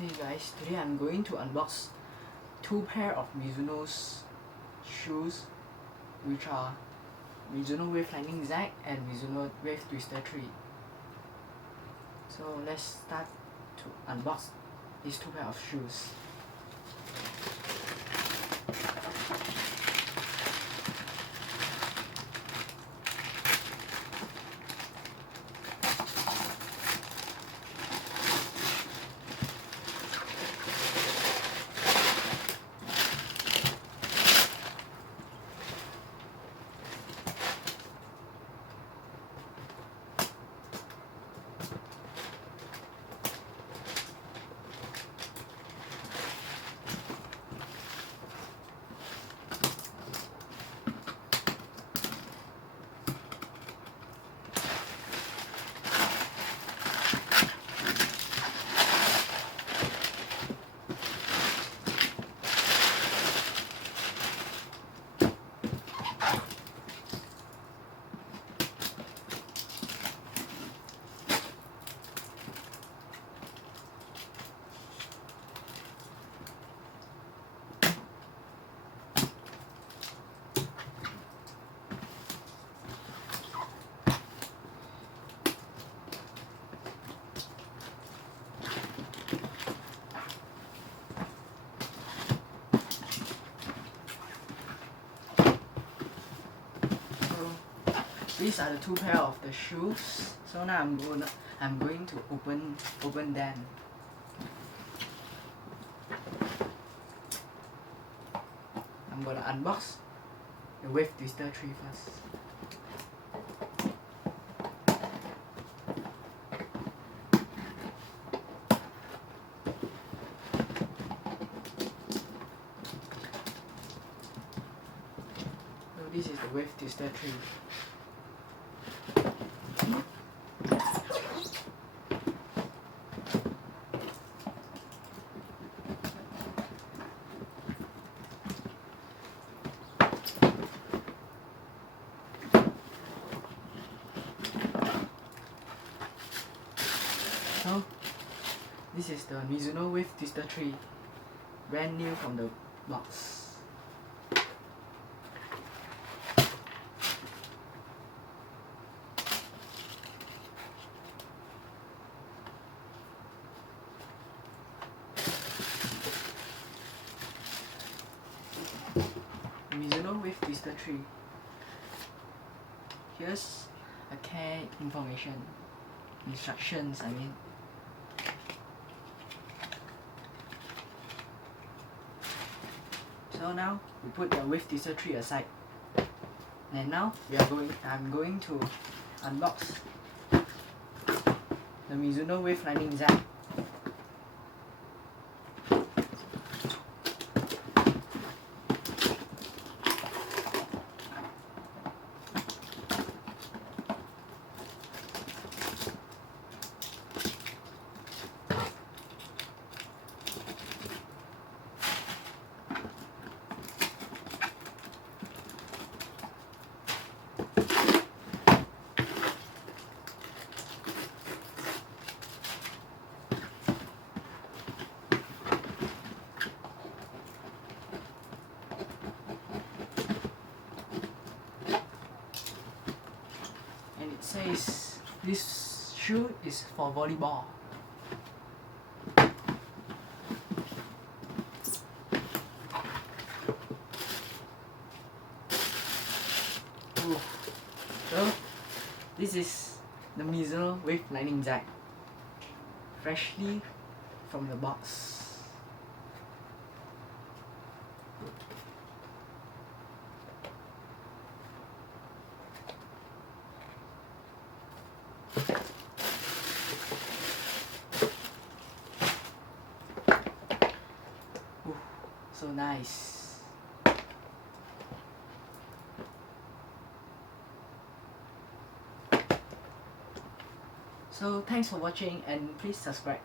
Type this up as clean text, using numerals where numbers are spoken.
Hey guys, today I'm going to unbox two pair of Mizuno's shoes, which are Mizuno Wave Lightning Z and Mizuno Wave Twister 3. So let's start to unbox these two pair of shoes. These are the two pair of the shoes. So now I'm going to open them. I'm gonna unbox the Wave Twister 3 first. So this is the Wave Twister 3. So this is the Mizuno Wave Twister 3, brand new from the box. Mizuno Wave Twister 3. Here's a care information, instructions I mean. So now we put the Wave Twister 3 aside, and now I'm going to unbox the Mizuno Wave Lightning Z. And it says this shoe is for volleyball. Ooh. So this is the Mizuno Wave Lightning Z, freshly from the box. Ooh, so nice. So thanks for watching and please subscribe.